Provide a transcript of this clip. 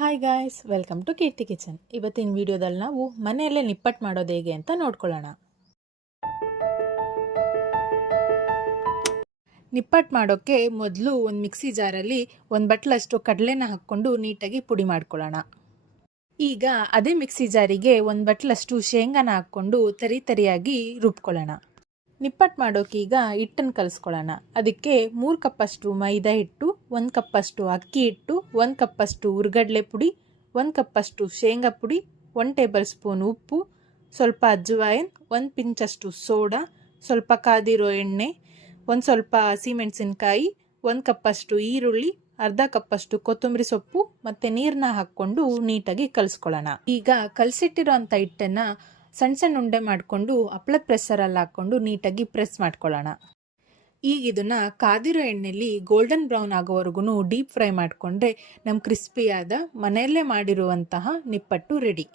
Hi guys, welcome to Keerthi kitchen. ಇವತ್ತಿನ ವಿಡಿಯೋದಲ್ಲಿ ನಾವು ಮನೆಯಲ್ಲೇ ನಿಪ್ಪಟ್ಟು ಮಾಡೋದು ಹೇಗೆ ಅಂತ ನೋಡ್ಕೊಳ್ಳೋಣ. ನಿಪ್ಪಟ್ಟು ಮಾಡೋಕ್ಕೆ ಮೊದಲು ಒಂದು ಮಿಕ್ಸಿ ಜಾರಲ್ಲಿ ಒಂದು ಬಟ್ಲಷ್ಟು ಕಡಲೆನ ಹಾಕ್ಕೊಂಡು ನೀಟಾಗಿ ಪುಡಿ ಮಾಡ್ಕೊಳ್ಳೋಣ. ಈಗ ಅದೇ ಮಿಕ್ಸಿ ಜಾರಿಗೆ ಒಂದು ಬಟ್ಲಷ್ಟು ಶೇಂಗಾನ ಹಾಕ್ಕೊಂಡು ತರಿಯಾಗಿ ರುಬ್ಕೊಳ್ಳೋಣ. ನಿಪ್ಪಟ್ಟು ಮಾಡೋಕೆ ಈಗ ಹಿಟ್ಟನ್ನು ಕಲಿಸ್ಕೊಳ್ಳೋಣ. ಅದಕ್ಕೆ 3 ಕಪ್ಪಷ್ಟು ಮೈದಾ ಹಿಟ್ಟು, 1 ಕಪ್ಪಷ್ಟು ಅಕ್ಕಿ ಹಿಟ್ಟು, 1 ಕಪ್ಪಷ್ಟು ಹುರ್ಗಡ್ಲೆ ಪುಡಿ, 1 ಕಪ್ಪಷ್ಟು ಶೇಂಗಾ ಪುಡಿ, 1 ಟೇಬಲ್ ಸ್ಪೂನ್ ಉಪ್ಪು, ಸ್ವಲ್ಪ ಅಜ್ವಾಯಿನ್, 1 ಪಿಂಚಷ್ಟು ಸೋಡಾ, ಸ್ವಲ್ಪ ಕಾದಿರೋ ಎಣ್ಣೆ, ಒಂದು ಸ್ವಲ್ಪ ಹಸಿಮೆಣಸಿನ್ಕಾಯಿ, 1 ಕಪ್ಪಷ್ಟು ಈರುಳ್ಳಿ, ಅರ್ಧ ಕಪ್ಪಷ್ಟು ಕೊತ್ತಂಬರಿ ಸೊಪ್ಪು ಮತ್ತು ನೀರನ್ನ ಹಾಕ್ಕೊಂಡು ನೀಟಾಗಿ ಕಲಿಸ್ಕೊಳ್ಳೋಣ. ಈಗ ಕಲಸಿಟ್ಟಿರೋ ಅಂಥ ಹಿಟ್ಟನ್ನು ಸಣ್ಣ ಸಣ್ಣ ಉಂಡೆ ಮಾಡಿಕೊಂಡು ಹಪ್ಪಳದ ಪ್ರೆಸ್ಸರಲ್ಲಿ ಹಾಕ್ಕೊಂಡು ನೀಟಾಗಿ ಪ್ರೆಸ್ ಮಾಡ್ಕೊಳ್ಳೋಣ. ಈಗ ಇದನ್ನು ಕಾದಿರೋ ಎಣ್ಣೆಯಲ್ಲಿ ಗೋಲ್ಡನ್ ಬ್ರೌನ್ ಆಗೋವರೆಗೂ ಡೀಪ್ ಫ್ರೈ ಮಾಡಿಕೊಂಡ್ರೆ ನಮ್ಮ ಕ್ರಿಸ್ಪಿಯಾದ ಮನೆಯಲ್ಲೇ ಮಾಡಿರುವಂತಹ ನಿಪ್ಪಟ್ಟು ರೆಡಿ.